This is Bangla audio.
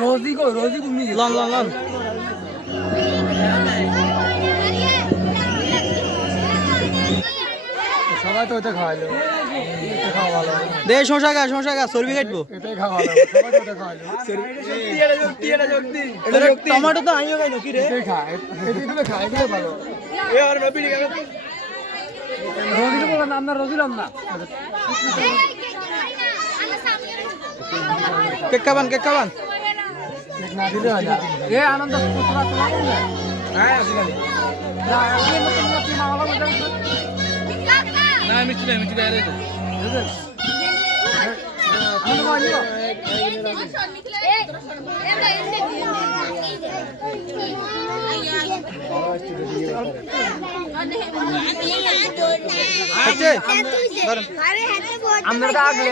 रोजी को लन लन लन সবাই তো এটা খাওয়ালো এটা খাওয়া ভালো দে শশা খা সরবি কাটবো এটাই খাওয়া ভালো সবাই তো এটা খাওয়ালো শক্তি এটা টমেটো তো আইও গাইনো কি রে এটাই খা এটাই খা এগুলো ভালো এ আর নবী নিয়ে গেল রোজি বল না আমরা রোজি লম না কেক খাবান না দিলে হয় না এ আনন্দ পুত্রা তো লাগে না হ্যাঁ আসলে না এই মত মত না হলো না মিষ্টি গায়ে রে আমি বলি আমরা আগলে